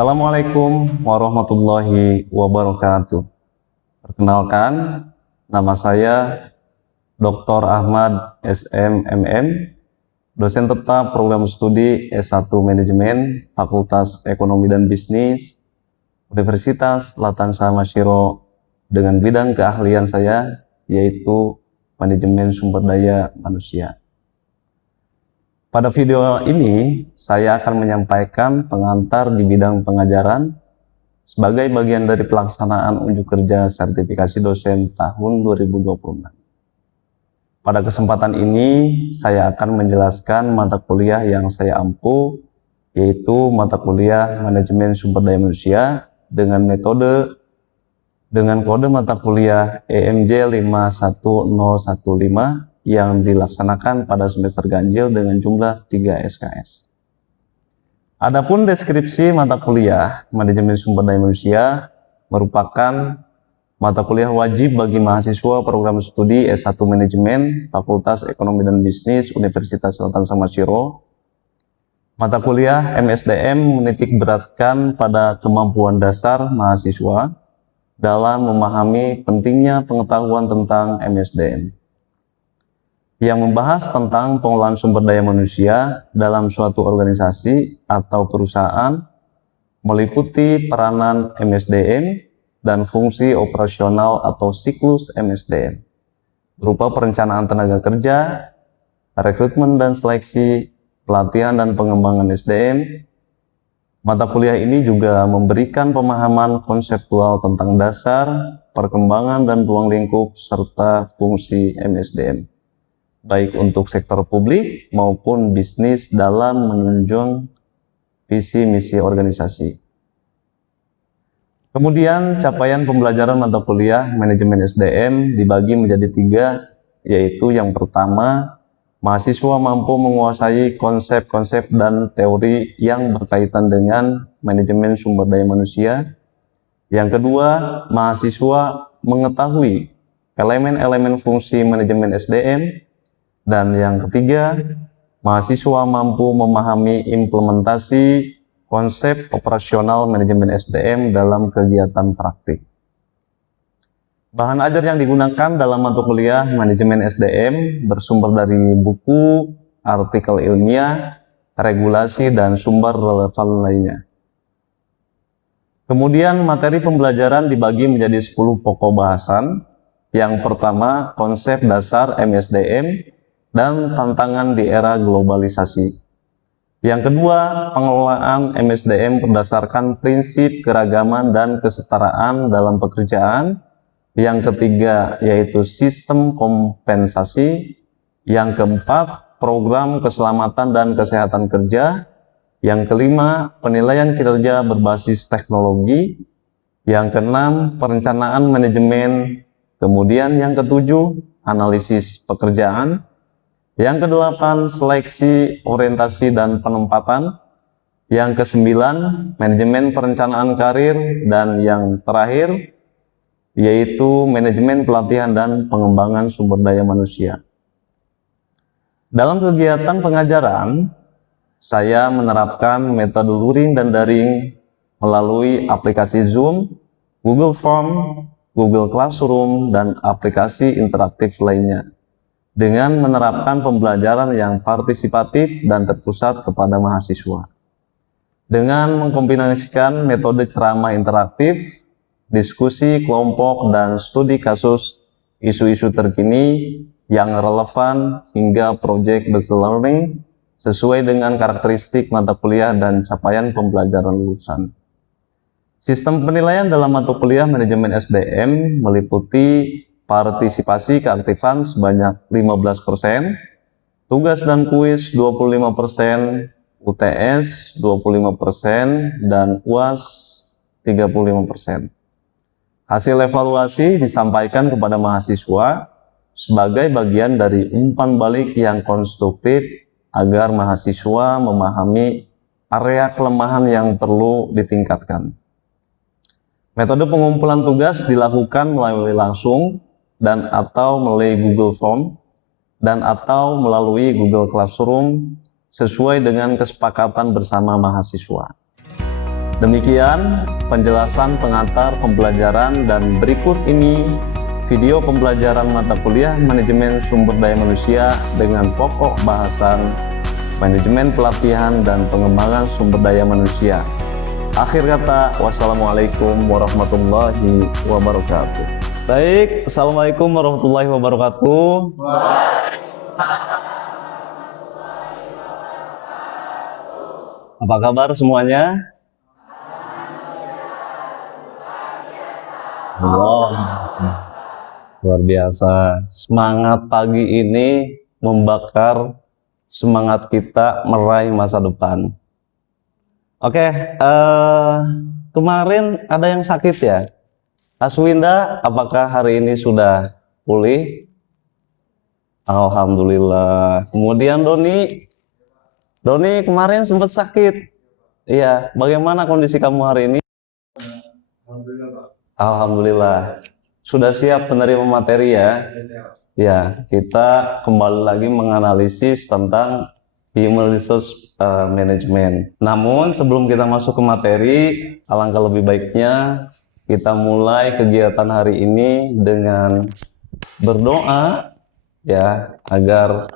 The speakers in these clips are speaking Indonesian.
Assalamualaikum warahmatullahi wabarakatuh. Perkenalkan, nama saya Dr. Ahmad SMMM, dosen tetap program studi S1 Manajemen Fakultas Ekonomi dan Bisnis Universitas Latan Syama dengan bidang keahlian saya yaitu Manajemen Sumber Daya Manusia. Pada video ini, saya akan menyampaikan pengantar di bidang pengajaran sebagai bagian dari pelaksanaan unjuk kerja sertifikasi dosen tahun 2026. Pada kesempatan ini, saya akan menjelaskan mata kuliah yang saya ampu, yaitu mata kuliah Manajemen Sumber Daya Manusia dengan kode mata kuliah EMJ 51015 yang dilaksanakan pada semester ganjil dengan jumlah 3 SKS. Adapun deskripsi mata kuliah Manajemen Sumber Daya Manusia merupakan mata kuliah wajib bagi mahasiswa program studi S1 Manajemen Fakultas Ekonomi dan Bisnis Universitas Latan Syama. Mata kuliah MSDM menitik beratkan pada kemampuan dasar mahasiswa dalam memahami pentingnya pengetahuan tentang MSDM, yang membahas tentang pengolahan sumber daya manusia dalam suatu organisasi atau perusahaan, meliputi peranan MSDM dan fungsi operasional atau siklus MSDM, berupa perencanaan tenaga kerja, rekrutmen dan seleksi, pelatihan dan pengembangan SDM. Mata kuliah ini juga memberikan pemahaman konseptual tentang dasar, perkembangan dan ruang lingkup, serta fungsi MSDM, baik untuk sektor publik maupun bisnis dalam menunjang visi misi organisasi. Kemudian capaian pembelajaran mata kuliah Manajemen SDM dibagi menjadi 3, yaitu yang pertama, mahasiswa mampu menguasai konsep-konsep dan teori yang berkaitan dengan manajemen sumber daya manusia. Yang kedua, mahasiswa mengetahui elemen-elemen fungsi manajemen SDM. Dan yang ketiga, mahasiswa mampu memahami implementasi konsep operasional manajemen SDM dalam kegiatan praktik. Bahan ajar yang digunakan dalam mata kuliah Manajemen SDM bersumber dari buku, artikel ilmiah, regulasi, dan sumber relevan lainnya. Kemudian materi pembelajaran dibagi menjadi 10 pokok bahasan. Yang pertama, konsep dasar MSDM dan tantangan di era globalisasi. Yang kedua, pengelolaan MSDM berdasarkan prinsip keragaman dan kesetaraan dalam pekerjaan. Yang ketiga, yaitu sistem kompensasi. Yang keempat, program keselamatan dan kesehatan kerja. Yang kelima, penilaian kinerja berbasis teknologi. Yang keenam, perencanaan manajemen. Kemudian yang ketujuh, analisis pekerjaan. Yang kedelapan, seleksi, orientasi, dan penempatan. Yang kesembilan, manajemen perencanaan karir. Dan yang terakhir, yaitu manajemen pelatihan dan pengembangan sumber daya manusia. Dalam kegiatan pengajaran, saya menerapkan metode luring dan daring melalui aplikasi Zoom, Google Form, Google Classroom, dan aplikasi interaktif lainnya, dengan menerapkan pembelajaran yang partisipatif dan terpusat kepada mahasiswa. Dengan mengkombinasikan metode ceramah interaktif, diskusi kelompok, dan studi kasus isu-isu terkini yang relevan hingga proyek based learning sesuai dengan karakteristik mata kuliah dan capaian pembelajaran lulusan. Sistem penilaian dalam mata kuliah Manajemen SDM meliputi partisipasi keaktifan sebanyak 15%, tugas dan kuis 25%, UTS 25%, dan UAS 35%. Hasil evaluasi disampaikan kepada mahasiswa sebagai bagian dari umpan balik yang konstruktif agar mahasiswa memahami area kelemahan yang perlu ditingkatkan. Metode pengumpulan tugas dilakukan melalui langsung dan atau melalui Google Form dan atau melalui Google Classroom sesuai dengan kesepakatan bersama mahasiswa. Demikian penjelasan pengantar pembelajaran, dan berikut ini video pembelajaran mata kuliah Manajemen Sumber Daya Manusia dengan pokok bahasan Manajemen Pelatihan dan Pengembangan Sumber Daya Manusia. Akhir kata, wassalamualaikum warahmatullahi wabarakatuh. Baik, assalamualaikum warahmatullahi wabarakatuh. Apa kabar semuanya? Wow, luar biasa. Semangat pagi ini membakar semangat kita meraih masa depan. Oke, kemarin ada yang sakit ya? Aswinda, apakah hari ini sudah pulih? Alhamdulillah. Kemudian Doni kemarin sempat sakit. Iya, bagaimana kondisi kamu hari ini? Alhamdulillah. Sudah siap menerima materi ya? Ya, kita kembali lagi menganalisis tentang Human Resource Management. Namun sebelum kita masuk ke materi, alangkah lebih baiknya kita mulai kegiatan hari ini dengan berdoa ya, agar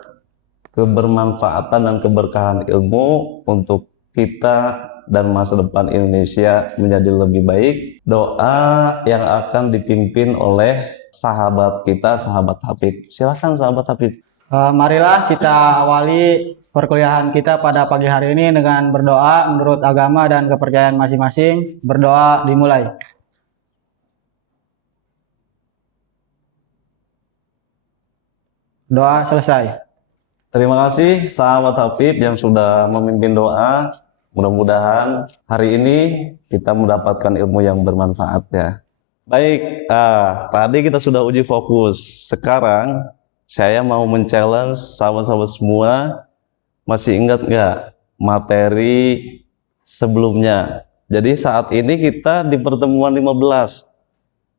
kebermanfaatan dan keberkahan ilmu untuk kita dan masa depan Indonesia menjadi lebih baik. Doa yang akan dipimpin oleh sahabat kita, sahabat Habib. Silahkan sahabat Habib. Marilah kita awali perkuliahan kita pada pagi hari ini dengan berdoa menurut agama dan kepercayaan masing-masing. Berdoa dimulai. Doa selesai. Terima kasih sahabat Habib yang sudah memimpin doa. Mudah-mudahan hari ini kita mendapatkan ilmu yang bermanfaat ya. Baik, tadi kita sudah uji fokus. Sekarang saya mau men-challenge sahabat-sahabat semua. Masih ingat nggak materi sebelumnya? Jadi saat ini kita di pertemuan 15.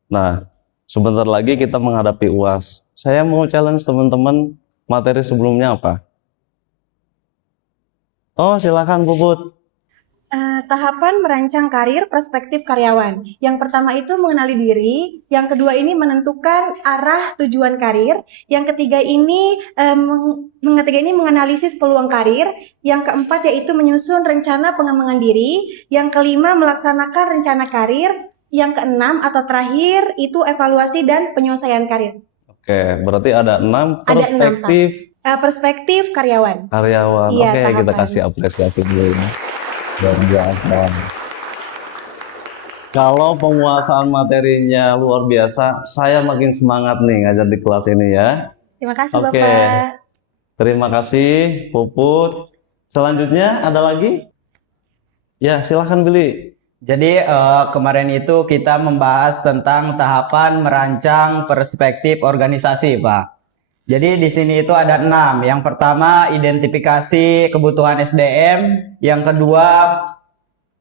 Nah, sebentar lagi kita menghadapi UAS. Saya mau challenge teman-teman, materi sebelumnya apa? Oh, silakan Puput. Tahapan merancang karir perspektif karyawan. Yang pertama itu mengenali diri, yang kedua ini menentukan arah tujuan karir, yang ketiga ini menganalisis peluang karir, yang keempat yaitu menyusun rencana pengembangan diri, yang kelima melaksanakan rencana karir, yang keenam atau terakhir itu evaluasi dan penyelesaian karir. Oke, berarti ada 6 perspektif. Perspektif karyawan. Karyawan. Iya, Oke, kita tahapan. kasih apresiasi dulu ya. Luar biasa. Kalau penguasaan materinya luar biasa, saya makin semangat nih ngajar di kelas ini ya. Terima kasih Oke. Bapak. Terima kasih Puput. Selanjutnya ada lagi? Ya, silahkan Billy. Jadi kemarin itu kita membahas tentang tahapan merancang perspektif organisasi, Pak. Jadi di sini itu ada 6. Yang pertama, identifikasi kebutuhan SDM. Yang kedua,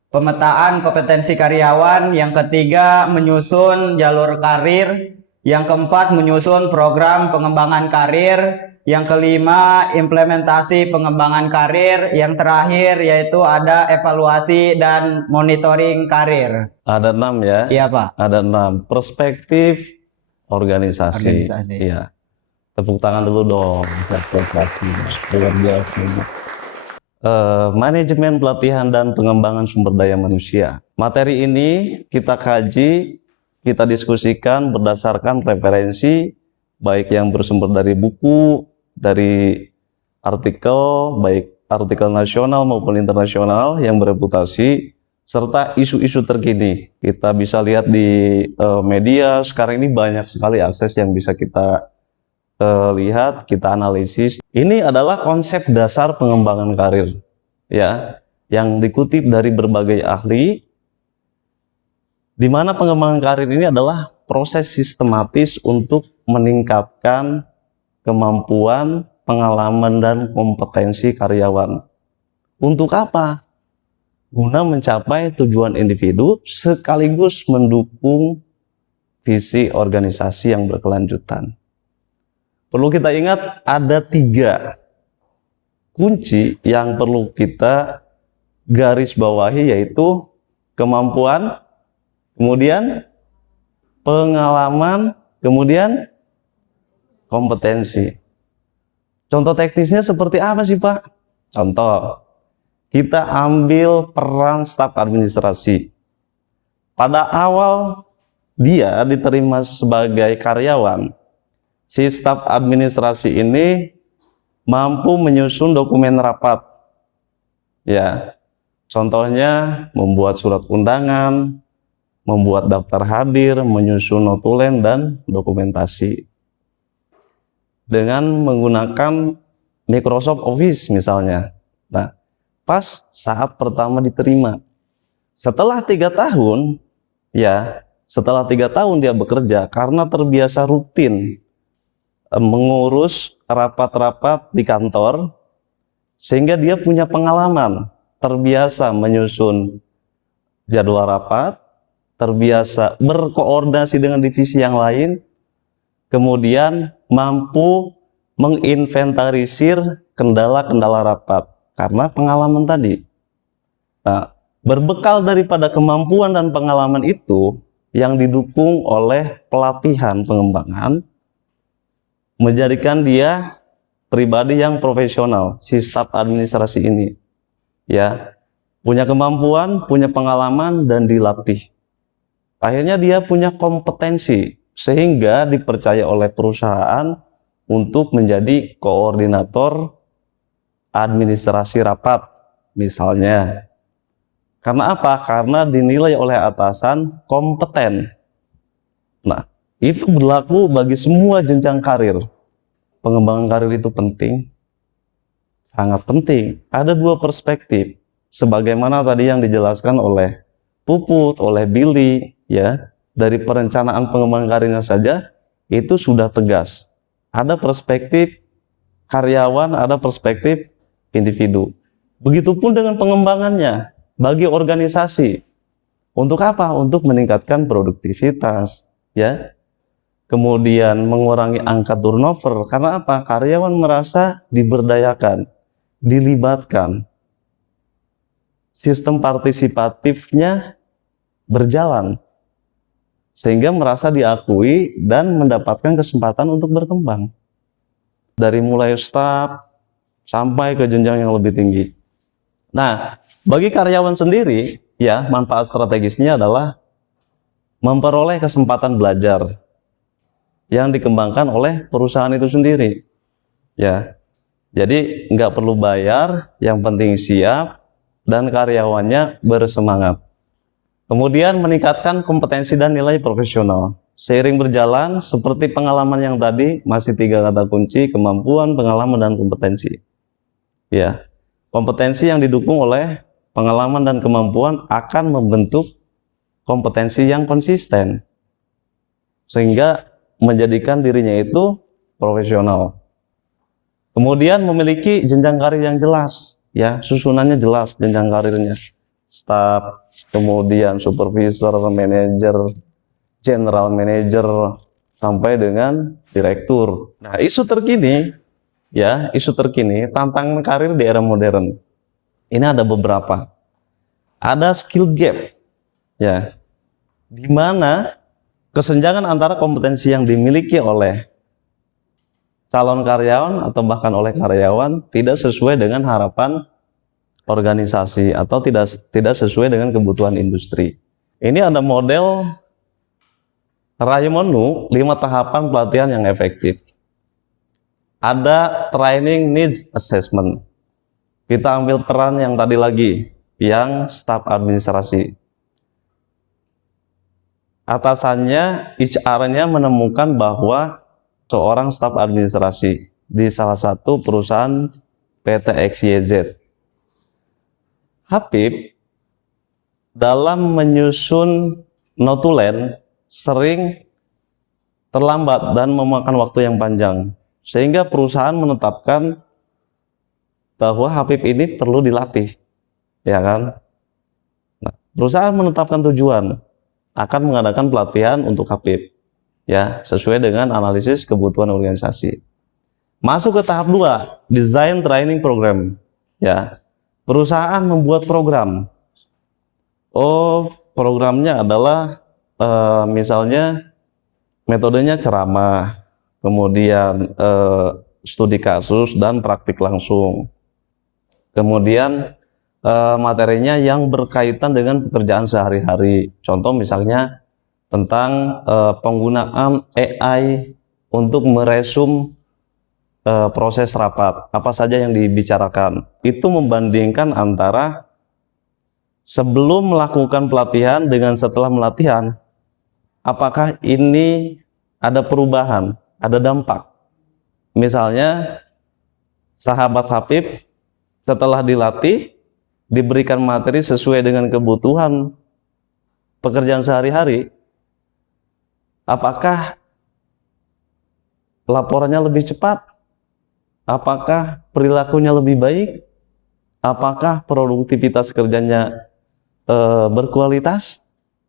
pemetaan kompetensi karyawan. Yang ketiga, menyusun jalur karir. Yang keempat, menyusun program pengembangan karir. Yang kelima, implementasi pengembangan karir. Yang terakhir yaitu ada evaluasi dan monitoring karir. Ada 6 ya? Iya, Pak. Ada 6 perspektif organisasi. Iya. Tepuk tangan dulu dong. Luar biasa. Manajemen pelatihan dan pengembangan sumber daya manusia. Materi ini kita kaji, kita diskusikan berdasarkan referensi, baik yang bersumber dari buku, dari artikel, baik artikel nasional maupun internasional yang bereputasi, serta isu-isu terkini. Kita bisa lihat di media, sekarang ini banyak sekali akses yang bisa kita lihat, kita analisis. Ini adalah konsep dasar pengembangan karir ya, yang dikutip dari berbagai ahli, di mana pengembangan karir ini adalah proses sistematis untuk meningkatkan kemampuan, pengalaman, dan kompetensi karyawan. Untuk apa? Guna mencapai tujuan individu sekaligus mendukung visi organisasi yang berkelanjutan. Perlu kita ingat ada 3 kunci yang perlu kita garis bawahi, yaitu kemampuan, kemudian pengalaman, kemudian kompetensi. Contoh teknisnya seperti apa sih Pak? Contoh, kita ambil peran staf administrasi. Pada awal dia diterima sebagai karyawan, si staf administrasi ini mampu menyusun dokumen rapat. Ya, contohnya membuat surat undangan, membuat daftar hadir, menyusun notulen dan dokumentasi. Dengan menggunakan Microsoft Office misalnya. Nah, pas saat pertama diterima. Setelah 3 tahun, setelah 3 tahun dia bekerja karena terbiasa rutin mengurus rapat-rapat di kantor, sehingga dia punya pengalaman, terbiasa menyusun jadwal rapat, terbiasa berkoordinasi dengan divisi yang lain, kemudian mampu menginventarisir kendala-kendala rapat karena pengalaman tadi. Nah, berbekal daripada kemampuan dan pengalaman itu yang didukung oleh pelatihan pengembangan, menjadikan dia pribadi yang profesional, si staf administrasi ini. Ya, punya kemampuan, punya pengalaman dan dilatih. Akhirnya dia punya kompetensi sehingga dipercaya oleh perusahaan untuk menjadi koordinator administrasi rapat misalnya. Karena apa? Karena dinilai oleh atasan kompeten. Nah, itu berlaku bagi semua jenjang karir. Pengembangan karir itu penting, sangat penting. Ada 2 perspektif, sebagaimana tadi yang dijelaskan oleh Puput, oleh Billy, ya. Dari perencanaan pengembangan karirnya saja itu sudah tegas. Ada perspektif karyawan, ada perspektif individu. Begitupun dengan pengembangannya bagi organisasi. Untuk apa? Untuk meningkatkan produktivitas, ya. Kemudian mengurangi angka turnover. Karena apa? Karyawan merasa diberdayakan, dilibatkan. Sistem partisipatifnya berjalan, sehingga merasa diakui dan mendapatkan kesempatan untuk berkembang. Dari mulai staf sampai ke jenjang yang lebih tinggi. Nah, bagi karyawan sendiri, ya, manfaat strategisnya adalah memperoleh kesempatan belajar yang dikembangkan oleh perusahaan itu sendiri. Ya, jadi nggak perlu bayar, yang penting siap dan karyawannya bersemangat. Kemudian meningkatkan kompetensi dan nilai profesional. Seiring berjalan, seperti pengalaman yang tadi, masih 3 kata kunci, kemampuan, pengalaman, dan kompetensi. Ya, kompetensi yang didukung oleh pengalaman dan kemampuan akan membentuk kompetensi yang konsisten, sehingga menjadikan dirinya itu profesional. Kemudian memiliki jenjang karir yang jelas, ya, susunannya jelas jenjang karirnya. Staf, kemudian supervisor, manajer, general manager, sampai dengan direktur. Nah, isu terkini, tantangan karir di era modern. Ini ada beberapa. Ada skill gap, ya, di mana kesenjangan antara kompetensi yang dimiliki oleh calon karyawan atau bahkan oleh karyawan tidak sesuai dengan harapan organisasi atau tidak sesuai dengan kebutuhan industri. Ini ada model Raymondu, 5 tahapan pelatihan yang efektif. Ada training needs assessment. Kita ambil peran yang tadi lagi, yang staf administrasi. Atasannya, HR-nya menemukan bahwa seorang staf administrasi di salah satu perusahaan PT XYZ. Habib dalam menyusun notulen sering terlambat dan memakan waktu yang panjang, sehingga perusahaan menetapkan bahwa Habib ini perlu dilatih, ya kan? Nah, perusahaan menetapkan tujuan akan mengadakan pelatihan untuk Habib, ya, sesuai dengan analisis kebutuhan organisasi. Masuk ke tahap 2, design training program, ya. Perusahaan membuat program Oh, programnya adalah misalnya metodenya ceramah, kemudian studi kasus dan praktik langsung. Kemudian materinya yang berkaitan dengan pekerjaan sehari-hari. Contoh misalnya tentang penggunaan AI untuk meresum proses rapat, apa saja yang dibicarakan. Itu membandingkan antara sebelum melakukan pelatihan dengan setelah melatihan. Apakah ini ada perubahan, ada dampak? Misalnya, sahabat Habib setelah dilatih, diberikan materi sesuai dengan kebutuhan pekerjaan sehari-hari, apakah laporannya lebih cepat? Apakah perilakunya lebih baik? Apakah produktivitas kerjanya berkualitas?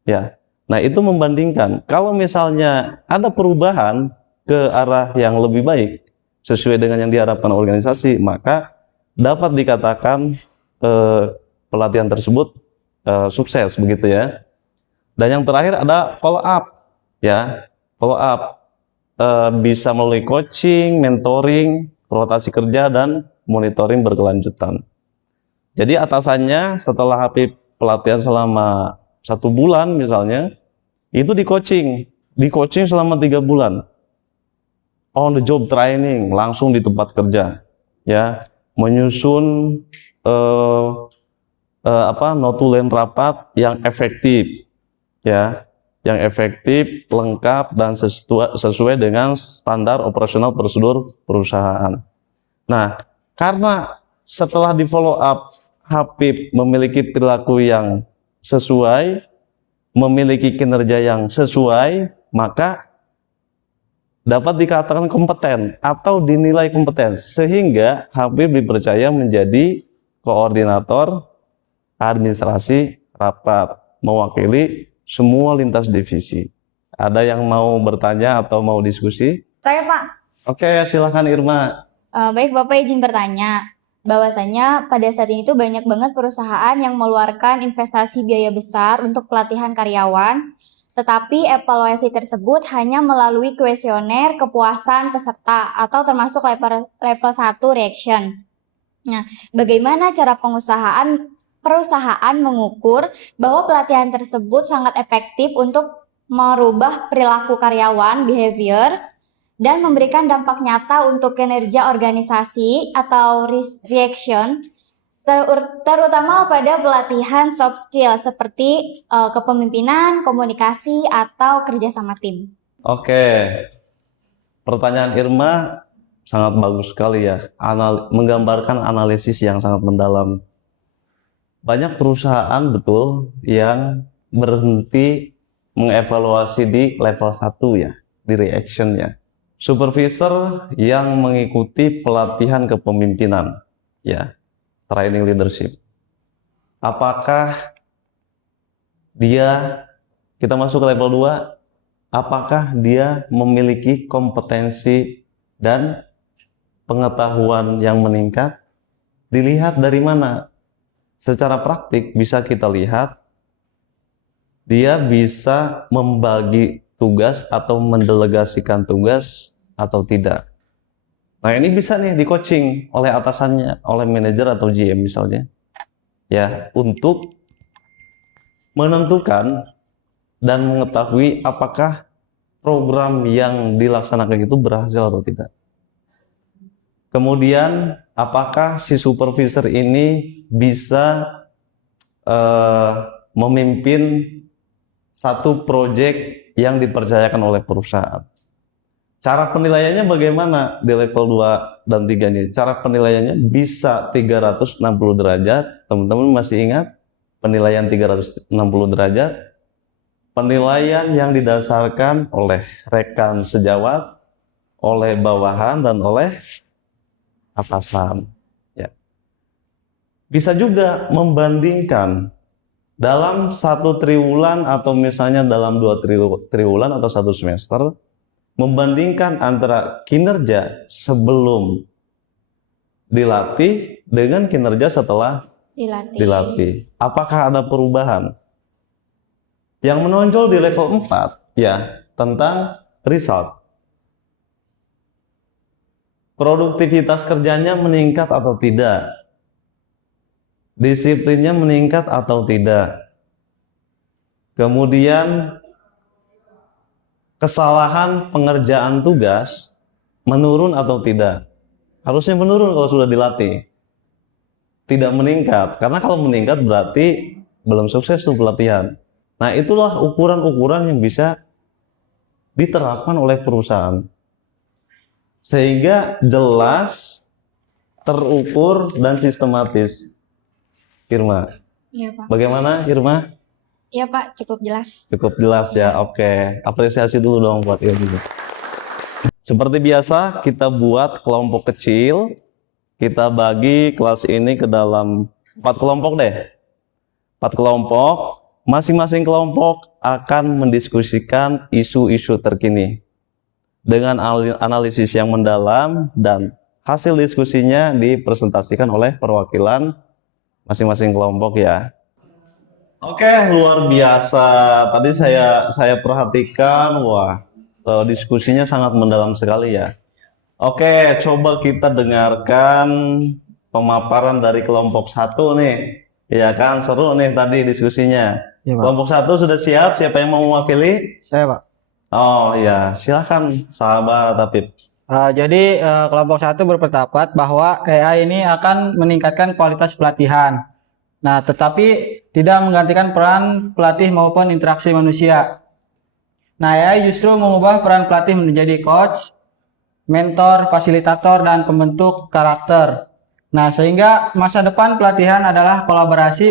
Ya. Nah, itu membandingkan. Kalau misalnya ada perubahan ke arah yang lebih baik sesuai dengan yang diharapkan organisasi, maka dapat dikatakan pelatihan tersebut sukses begitu ya. Dan yang terakhir ada follow up ya. Follow up bisa melalui coaching, mentoring, rotasi kerja dan monitoring berkelanjutan. Jadi atasannya setelah Habib pelatihan selama 1 bulan misalnya, itu di coaching selama 3 bulan, on the job training, langsung di tempat kerja, ya, menyusun notulen rapat yang efektif, ya, yang efektif, lengkap dan sesuai dengan standar operasional prosedur perusahaan. Nah, karena setelah di follow up Habib memiliki perilaku yang sesuai, memiliki kinerja yang sesuai, maka dapat dikatakan kompeten atau dinilai kompeten, sehingga Habib dipercaya menjadi koordinator administrasi rapat, mewakili semua lintas divisi. Ada yang mau bertanya atau mau diskusi? Saya, Pak. Oke, silakan Irma. Baik, Bapak izin bertanya. Bahwasanya pada saat ini tuh banyak banget perusahaan yang mengeluarkan investasi biaya besar untuk pelatihan karyawan, tetapi evaluasi tersebut hanya melalui kuesioner kepuasan peserta atau termasuk level 1 reaction. Nah, bagaimana cara perusahaan mengukur bahwa pelatihan tersebut sangat efektif untuk merubah perilaku karyawan, behavior, dan memberikan dampak nyata untuk kinerja organisasi atau reaction, terutama pada pelatihan soft skill seperti kepemimpinan, komunikasi, atau kerjasama tim. Oke, pertanyaan Irma sangat bagus sekali ya, menggambarkan analisis yang sangat mendalam. Banyak perusahaan betul yang berhenti mengevaluasi di level 1 ya, di reaction-nya. Supervisor yang mengikuti pelatihan kepemimpinan, ya, training leadership. Apakah kita masuk ke level 2, apakah dia memiliki kompetensi dan pengetahuan yang meningkat? Dilihat dari mana? Secara praktik bisa kita lihat, dia bisa membagi tugas atau mendelegasikan tugas atau tidak. Nah, ini bisa nih di coaching oleh atasannya, oleh manajer atau GM misalnya, ya, untuk menentukan dan mengetahui apakah program yang dilaksanakan itu berhasil atau tidak. Kemudian apakah si supervisor ini bisa memimpin satu proyek yang dipercayakan oleh perusahaan. Cara penilaiannya bagaimana di level 2 dan 3 ini? Cara penilaiannya bisa 360 derajat. Teman-teman masih ingat penilaian 360 derajat? Penilaian yang didasarkan oleh rekan sejawat, oleh bawahan, dan oleh atasan. Ya. Bisa juga membandingkan dalam 1 triwulan atau misalnya dalam 2 triwulan atau 1 semester, membandingkan antara kinerja sebelum dilatih dengan kinerja setelah dilatih. Apakah ada perubahan? Yang menonjol di level 4 ya tentang result. Produktivitas kerjanya meningkat atau tidak? Disiplinnya meningkat atau tidak? Kemudian kesalahan pengerjaan tugas menurun atau tidak? Harusnya menurun kalau sudah dilatih. Tidak meningkat, karena kalau meningkat berarti belum sukses tuh pelatihan. Nah, itulah ukuran-ukuran yang bisa diterapkan oleh perusahaan. Sehingga jelas, terukur, dan sistematis. Irma, Iya, Pak. bagaimana Irma? Iya, Pak, cukup jelas. Cukup jelas ya, oke. Apresiasi dulu dong buat Irma. Seperti biasa, kita buat kelompok kecil. Kita bagi kelas ini ke dalam 4 kelompok deh. 4 kelompok, masing-masing kelompok akan mendiskusikan isu-isu terkini dengan analisis yang mendalam, dan hasil diskusinya dipresentasikan oleh perwakilan masing-masing kelompok ya. Oke, luar biasa. Tadi saya perhatikan, wah, diskusinya sangat mendalam sekali ya. Oke, coba kita dengarkan pemaparan dari kelompok 1 nih. Ya kan, seru nih tadi diskusinya. Ya, Pak. Kelompok 1 sudah siap? Siapa yang mau mewakili? Saya, Pak. Oh ya, silahkan sahabat Apip. Jadi kelompok 1 berpendapat bahwa AI ini akan meningkatkan kualitas pelatihan. Nah, tetapi tidak menggantikan peran pelatih maupun interaksi manusia. Nah, AI justru mengubah peran pelatih menjadi coach, mentor, fasilitator, dan pembentuk karakter. Nah, sehingga masa depan pelatihan adalah kolaborasi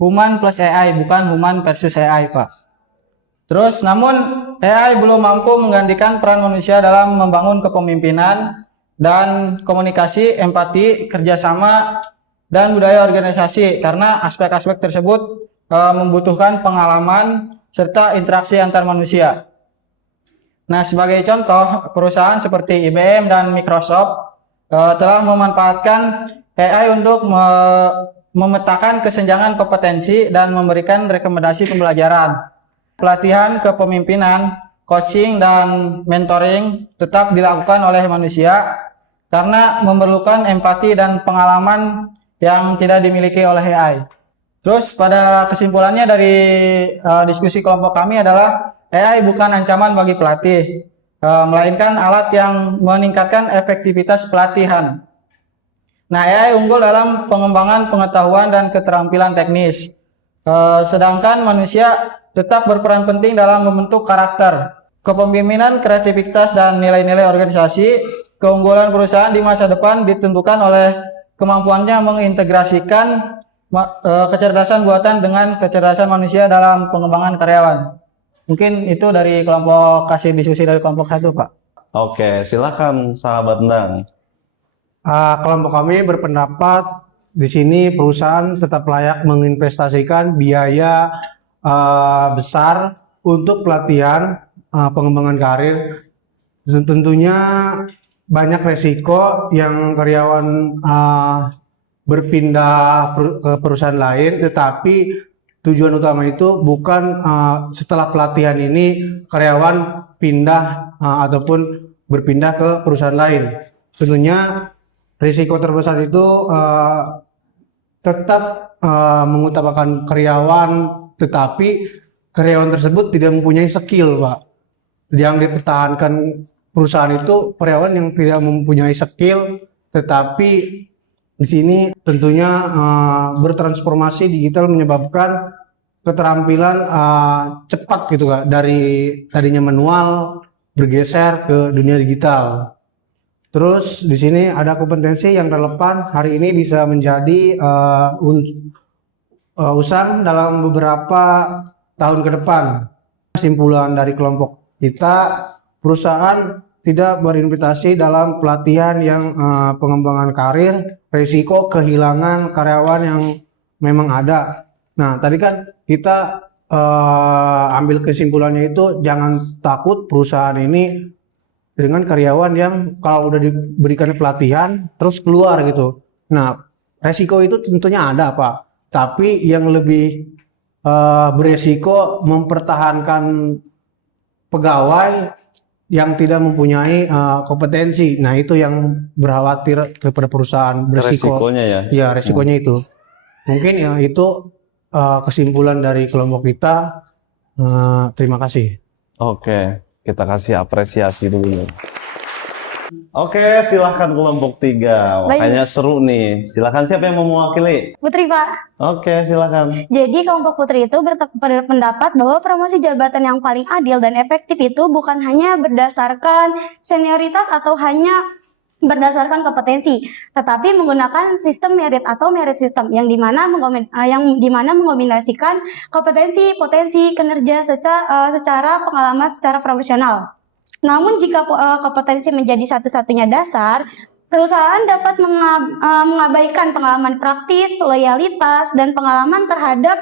human plus AI, bukan human versus AI, Pak. Terus, namun AI belum mampu menggantikan peran manusia dalam membangun kepemimpinan dan komunikasi, empati, kerjasama, dan budaya organisasi, karena aspek-aspek tersebut membutuhkan pengalaman serta interaksi antar manusia. Nah, sebagai contoh, perusahaan seperti IBM dan Microsoft telah memanfaatkan AI untuk memetakan kesenjangan kompetensi dan memberikan rekomendasi pembelajaran. Pelatihan kepemimpinan, coaching, dan mentoring tetap dilakukan oleh manusia karena memerlukan empati dan pengalaman yang tidak dimiliki oleh AI. Terus pada kesimpulannya dari diskusi kelompok kami adalah AI bukan ancaman bagi pelatih, melainkan alat yang meningkatkan efektivitas pelatihan. Nah, AI unggul dalam pengembangan pengetahuan dan keterampilan teknis, sedangkan manusia tetap berperan penting dalam membentuk karakter, kepemimpinan, kreativitas, dan nilai-nilai organisasi. Keunggulan perusahaan di masa depan ditentukan oleh kemampuannya mengintegrasikan kecerdasan buatan dengan kecerdasan manusia dalam pengembangan karyawan. Mungkin itu dari kelompok diskusi dari kelompok 1, Pak. Oke, silakan sahabat Endang. Kelompok kami berpendapat di sini perusahaan tetap layak menginvestasikan biaya besar untuk pelatihan pengembangan karir. Tentunya banyak resiko yang karyawan berpindah ke perusahaan lain, tetapi tujuan utama itu bukan setelah pelatihan ini karyawan pindah ataupun berpindah ke perusahaan lain. Tentunya risiko terbesar itu tetap mengutamakan karyawan, tetapi karyawan tersebut tidak mempunyai skill, Pak. Yang dipertahankan perusahaan itu karyawan yang tidak mempunyai skill, tetapi di sini tentunya bertransformasi digital menyebabkan keterampilan cepat gitu, Kak, dari tadinya manual bergeser ke dunia digital. Terus di sini ada kompetensi yang relevan hari ini bisa menjadi usaha dalam beberapa tahun ke depan. Kesimpulan dari kelompok kita, perusahaan tidak berinvestasi dalam pelatihan yang pengembangan karir, risiko kehilangan karyawan yang memang ada. Nah, tadi kan kita ambil kesimpulannya itu jangan takut perusahaan ini dengan karyawan yang kalau udah diberikan pelatihan terus keluar gitu. Nah, resiko itu tentunya ada, Pak. Tapi yang lebih beresiko mempertahankan pegawai yang tidak mempunyai kompetensi. Nah, itu yang berkhawatir kepada perusahaan, beresiko. Resikonya ya. Ya, resikonya itu. Mungkin ya itu kesimpulan dari kelompok kita. Terima kasih. Oke, kita kasih apresiasi dulu. Oke, silahkan kelompok 3. Baik. Makanya seru nih. Silahkan, siapa yang mau mewakili? Putri, Pak. Oke, silahkan. Jadi kelompok Putri itu berpendapat bahwa promosi jabatan yang paling adil dan efektif itu bukan hanya berdasarkan senioritas atau hanya berdasarkan kompetensi, tetapi menggunakan sistem merit atau merit system yang dimana mengombinasikan kompetensi, potensi, kinerja secara pengalaman secara profesional. Namun jika kompetensi menjadi satu-satunya dasar, perusahaan dapat mengabaikan pengalaman praktis, loyalitas, dan pengalaman terhadap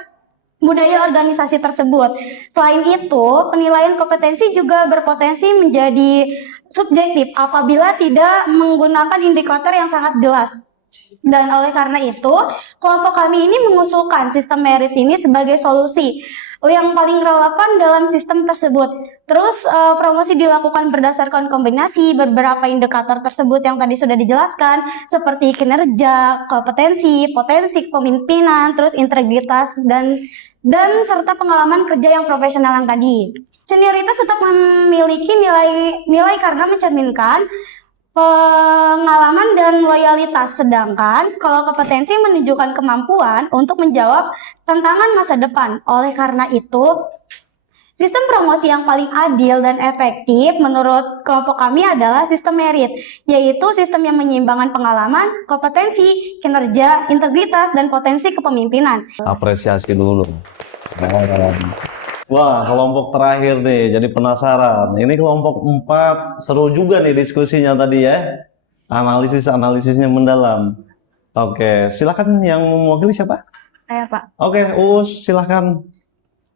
budaya organisasi tersebut. Selain itu, penilaian kompetensi juga berpotensi menjadi subjektif apabila tidak menggunakan indikator yang sangat jelas. Dan oleh karena itu, kelompok kami ini mengusulkan sistem merit ini sebagai solusi yang paling relevan dalam sistem tersebut. Terus promosi dilakukan berdasarkan kombinasi beberapa indikator tersebut yang tadi sudah dijelaskan, seperti kinerja, kompetensi, potensi kepemimpinan, terus integritas dan serta pengalaman kerja yang profesional yang tadi. Senioritas tetap memiliki nilai karena mencerminkan pengalaman dan loyalitas, sedangkan kalau kompetensi menunjukkan kemampuan untuk menjawab tantangan masa depan. Oleh karena itu, sistem promosi yang paling adil dan efektif menurut kelompok kami adalah sistem merit, yaitu sistem yang menyeimbangkan pengalaman, kompetensi, kinerja, integritas, dan potensi kepemimpinan. Apresiasi dulu. Wah, kelompok terakhir nih, jadi penasaran. Ini kelompok 4, seru juga nih diskusinya tadi ya. Analisisnya mendalam. Oke, silakan yang mewakili siapa? Saya, Pak. Oke, Uus, silakan.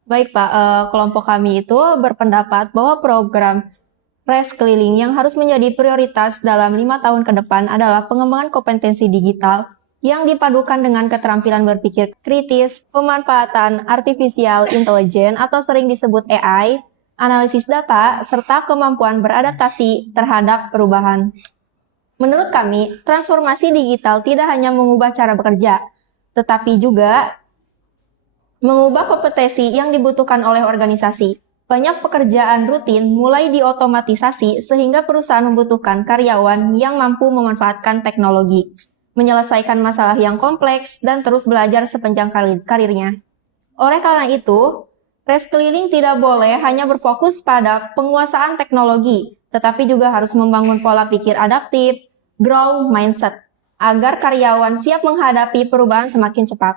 Baik, Pak. Kelompok kami itu berpendapat bahwa program reskilling yang harus menjadi prioritas dalam 5 tahun ke depan adalah pengembangan kompetensi digital yang dipadukan dengan keterampilan berpikir kritis, pemanfaatan artificial intelligence atau sering disebut AI, analisis data, serta kemampuan beradaptasi terhadap perubahan. Menurut kami, transformasi digital tidak hanya mengubah cara bekerja, tetapi juga mengubah kompetensi yang dibutuhkan oleh organisasi. Banyak pekerjaan rutin mulai diotomatisasi sehingga perusahaan membutuhkan karyawan yang mampu memanfaatkan teknologi, menyelesaikan masalah yang kompleks, dan terus belajar sepanjang karirnya. Oleh karena itu, reskilling tidak boleh hanya berfokus pada penguasaan teknologi, tetapi juga harus membangun pola pikir adaptif, growth mindset, agar karyawan siap menghadapi perubahan semakin cepat.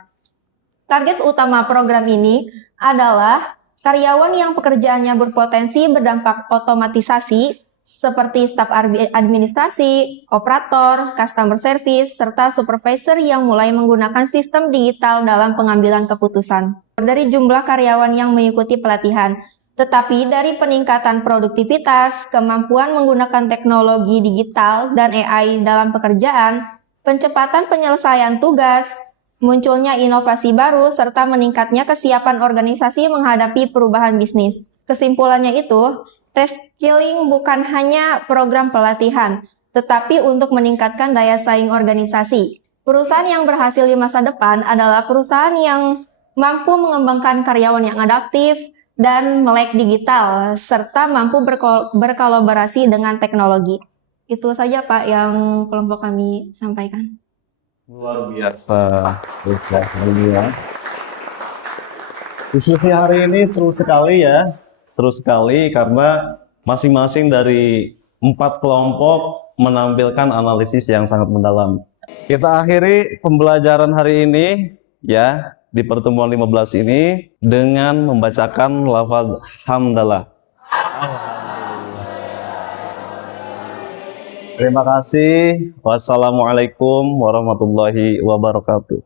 Target utama program ini adalah karyawan yang pekerjaannya berpotensi berdampak otomatisasi, seperti staf administrasi, operator, customer service, serta supervisor yang mulai menggunakan sistem digital dalam pengambilan keputusan. Dari jumlah karyawan yang mengikuti pelatihan, tetapi dari peningkatan produktivitas, kemampuan menggunakan teknologi digital dan AI dalam pekerjaan, pencepatan penyelesaian tugas, munculnya inovasi baru, serta meningkatnya kesiapan organisasi menghadapi perubahan bisnis. Kesimpulannya itu, reskilling bukan hanya program pelatihan, tetapi untuk meningkatkan daya saing organisasi. Perusahaan yang berhasil di masa depan adalah perusahaan yang mampu mengembangkan karyawan yang adaptif dan melek digital, serta mampu berkolaborasi dengan teknologi. Itu saja, Pak, yang kelompok kami sampaikan. Luar biasa. Diskusi hari ini seru sekali ya. Seru sekali karena masing-masing dari 4 kelompok menampilkan analisis yang sangat mendalam. Kita akhiri pembelajaran hari ini ya di pertemuan 15 ini dengan membacakan lafaz hamdalah. Terima kasih. Wassalamualaikum warahmatullahi wabarakatuh.